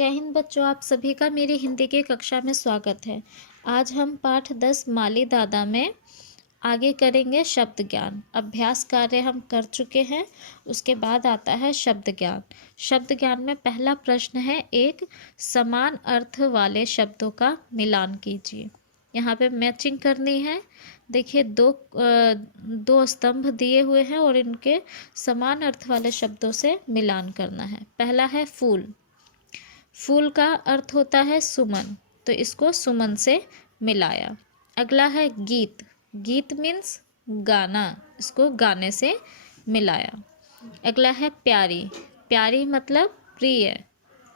जय हिंद बच्चों, आप सभी का मेरी हिंदी की कक्षा में स्वागत है। आज हम पाठ 10 माली दादा में आगे करेंगे शब्द ज्ञान। अभ्यास कार्य हम कर चुके हैं, उसके बाद आता है शब्द ज्ञान। शब्द ज्ञान में पहला प्रश्न है, एक समान अर्थ वाले शब्दों का मिलान कीजिए। यहाँ पे मैचिंग करनी है। देखिए दो स्तंभ दिए हुए हैं और इनके समान अर्थ वाले शब्दों से मिलान करना है। पहला है फूल। फूल का अर्थ होता है सुमन, तो इसको सुमन से मिलाया। अगला है गीत। गीत मीन्स गाना, इसको गाने से मिलाया। अगला है प्यारी। प्यारी मतलब प्रिय,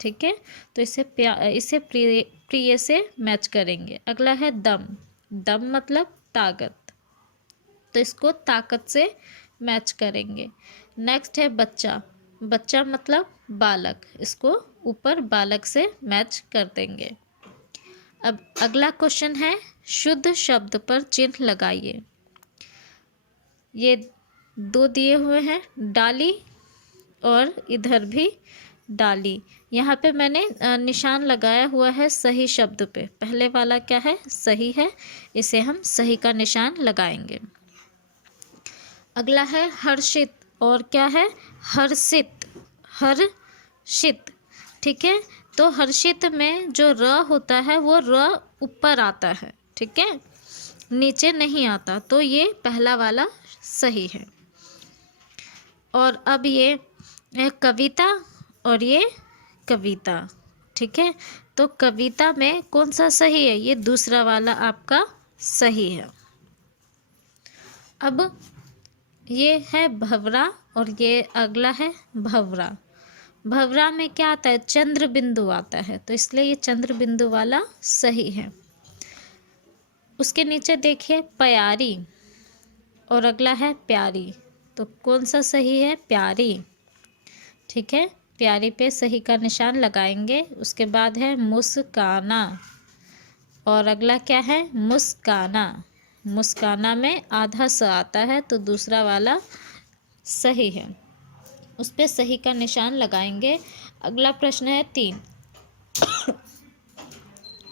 ठीक है, तो इसे प्रिय से मैच करेंगे। अगला है दम। दम मतलब ताकत, तो इसको ताकत से मैच करेंगे। नेक्स्ट है बच्चा। बच्चा मतलब बालक, इसको ऊपर बालक से मैच कर देंगे। अब अगला क्वेश्चन है, शुद्ध शब्द पर चिन्ह लगाइए। ये दो दिए हुए हैं, डाली और इधर भी डाली। यहाँ पे मैंने निशान लगाया हुआ है सही शब्द पे। पहले वाला क्या है, सही है, इसे हम सही का निशान लगाएंगे। अगला है हर्षित, और क्या है, हर्षित। हर्षित, ठीक है, तो हर्षित में जो र होता है वो र ऊपर आता है, ठीक है, नीचे नहीं आता, तो ये पहला वाला सही है। और अब ये कविता और ये कविता, ठीक है, तो कविता में कौन सा सही है, ये दूसरा वाला आपका सही है। अब ये है भवरा और ये अगला है भवरा। भवरा में क्या आता है, चंद्र बिंदु आता है, तो इसलिए ये चंद्र बिंदु वाला सही है। उसके नीचे देखिए प्यारी और अगला है प्यारी, तो कौन सा सही है, प्यारी, ठीक है, प्यारी पे सही का निशान लगाएंगे। उसके बाद है मुस्काना और अगला क्या है, मुस्काना। मुस्काना में आधा स आता है, तो दूसरा वाला सही है, उस पर सही का निशान लगाएंगे। अगला प्रश्न है 3।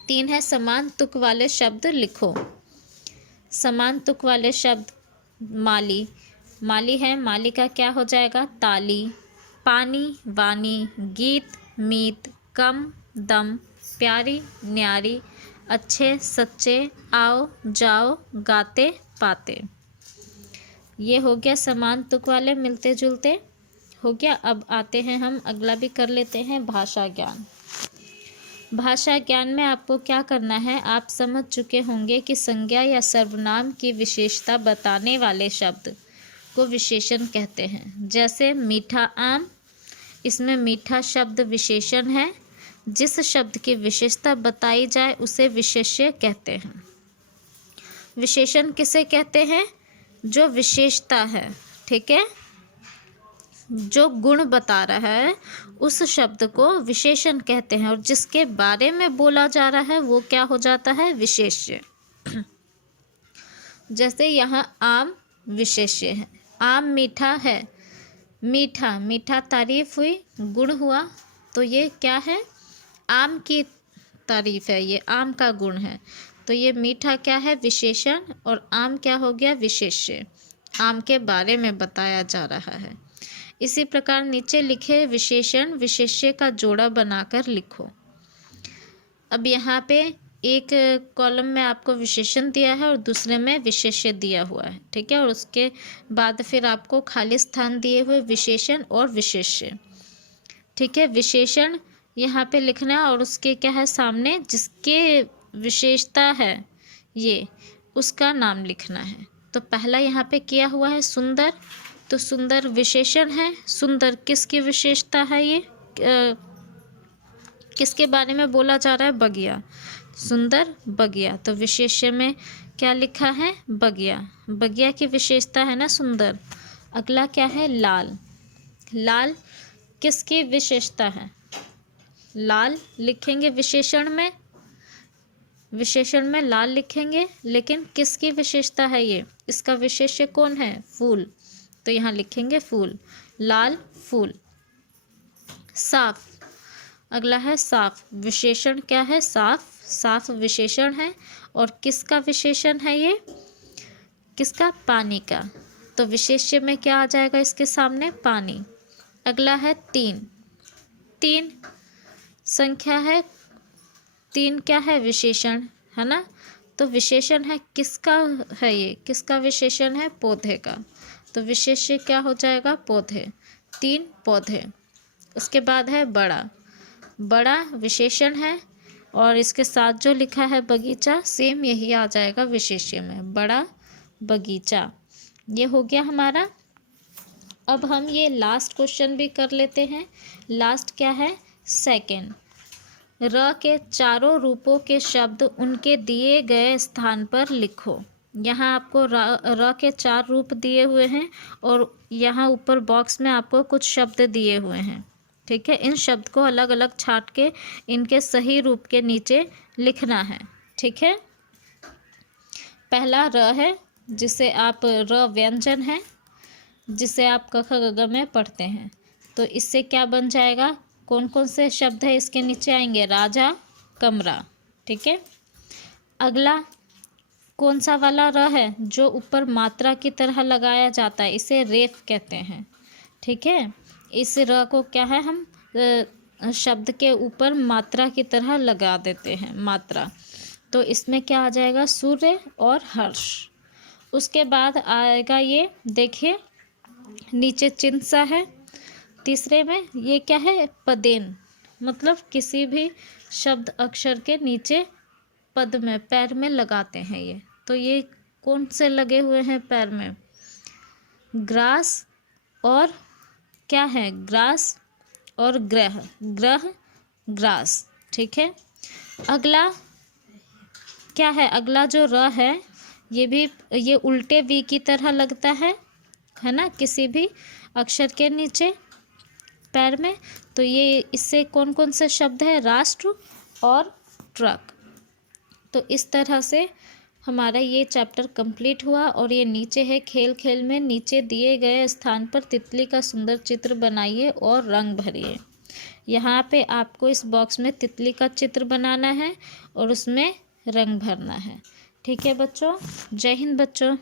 3 है, समान तुक वाले शब्द लिखो। समान तुक वाले शब्द, माली। माली है, माली का क्या हो जाएगा, ताली। पानी, वानी। गीत, मीत। कम, दम। प्यारी, न्यारी। अच्छे, सच्चे। आओ, जाओ, गाते, पाते। ये हो गया समान तुक वाले, मिलते जुलते हो गया। अब आते हैं हम, अगला भी कर लेते हैं, भाषा ज्ञान। भाषा ज्ञान में आपको क्या करना है, आप समझ चुके होंगे कि संज्ञा या सर्वनाम की विशेषता बताने वाले शब्द को विशेषण कहते हैं। जैसे मीठा आम, इसमें मीठा शब्द विशेषण है। जिस शब्द की विशेषता बताई जाए उसे विशेष्य कहते हैं। विशेषण किसे कहते हैं, जो विशेषता है, ठीक है, जो गुण बता रहा है उस शब्द को विशेषण कहते हैं, और जिसके बारे में बोला जा रहा है वो क्या हो जाता है, विशेष्य। जैसे यहाँ आम विशेष्य है, आम मीठा है, मीठा, मीठा तारीफ हुई, गुण हुआ, तो ये क्या है, आम की तारीफ है, ये आम का गुण है, तो ये मीठा क्या है, विशेषण, और आम क्या हो गया, विशेष्य, आम के बारे में बताया जा रहा है। इसी प्रकार नीचे लिखे विशेषण विशेष्य का जोड़ा बनाकर लिखो। अब यहाँ पे एक कॉलम में आपको विशेषण दिया है और दूसरे में विशेष्य दिया हुआ है, ठीक है, और उसके बाद फिर आपको खाली स्थान दिए हुए विशेषण और विशेष्य, ठीक है। विशेषण यहाँ पे लिखना है और उसके क्या है, सामने जिसके विशेषता है ये, उसका नाम लिखना है। तो पहला यहाँ पे किया हुआ है सुंदर, तो सुंदर विशेषण है। सुंदर किसकी विशेषता है, ये किसके बारे में बोला जा रहा है, बगिया, सुंदर बगिया, तो विशेष्य में क्या लिखा है, बगिया, बगिया की विशेषता है ना सुंदर। अगला क्या है, लाल। लाल किसकी विशेषता है, लाल लिखेंगे विशेषण में, विशेषण में लाल लिखेंगे, लेकिन किसकी विशेषता है ये, इसका विशेष्य कौन है, फूल, तो यहाँ लिखेंगे फूल, लाल फूल। साफ, अगला है साफ। विशेषण क्या है? साफ। साफ विशेषण है। और किसका विशेषण है ये? किसका? पानी का। तो विशेष्य में क्या आ जाएगा इसके सामने? पानी। अगला है तीन। तीन संख्या है। तीन क्या है? विशेषण है ना। तो विशेषण है किसका? है ये किसका विशेषण है? पौधे का। तो विशेष्य क्या हो जाएगा? पौधे। तीन पौधे। उसके बाद है बड़ा। बड़ा विशेषण है और इसके साथ जो लिखा है बगीचा, सेम यही आ जाएगा विशेष्य में, बड़ा बगीचा। ये हो गया हमारा। अब हम ये लास्ट क्वेश्चन भी कर लेते हैं। लास्ट क्या है? सेकंड। र के चारों रूपों के शब्द उनके दिए गए स्थान पर लिखो। यहाँ आपको र के 4 रूप दिए हुए हैं और यहाँ ऊपर बॉक्स में आपको कुछ शब्द दिए हुए हैं। ठीक है, इन शब्द को अलग अलग छांट के इनके सही रूप के नीचे लिखना है। ठीक है, पहला र है जिसे आप र व्यंजन है, जिसे आप क ख ग घ में पढ़ते हैं। तो इससे क्या बन जाएगा? कौन कौन से शब्द है इसके नीचे आएंगे? राजा, कमरा। ठीक है, अगला कौन सा वाला र है? जो ऊपर मात्रा की तरह लगाया जाता है, इसे रेफ कहते हैं। ठीक है, इस र को क्या है, हम शब्द के ऊपर मात्रा की तरह लगा देते हैं, मात्रा। तो इसमें क्या आ जाएगा? सूर्य और हर्ष। उसके बाद आएगा ये, देखिए नीचे चिन्ह सा है। तीसरे में ये क्या है? पदेन, मतलब किसी भी शब्द अक्षर के नीचे पद में, पैर में लगाते हैं ये। तो ये कौन से लगे हुए हैं पैर में? ग्रास और क्या है? ग्रास और ग्रह, ग्रह ग्रास। ठीक है, अगला क्या है? अगला जो र है ये भी ये उल्टे वी की तरह लगता है ना, किसी भी अक्षर के नीचे पैर में। तो ये इससे कौन कौन से शब्द है? राष्ट्र और ट्रक। तो इस तरह से हमारा ये चैप्टर कंप्लीट हुआ। और ये नीचे है, खेल खेल में नीचे दिए गए स्थान पर तितली का सुंदर चित्र बनाइए और रंग भरिए। यहाँ पे आपको इस बॉक्स में तितली का चित्र बनाना है और उसमें रंग भरना है। ठीक है बच्चों, जय हिंद बच्चों।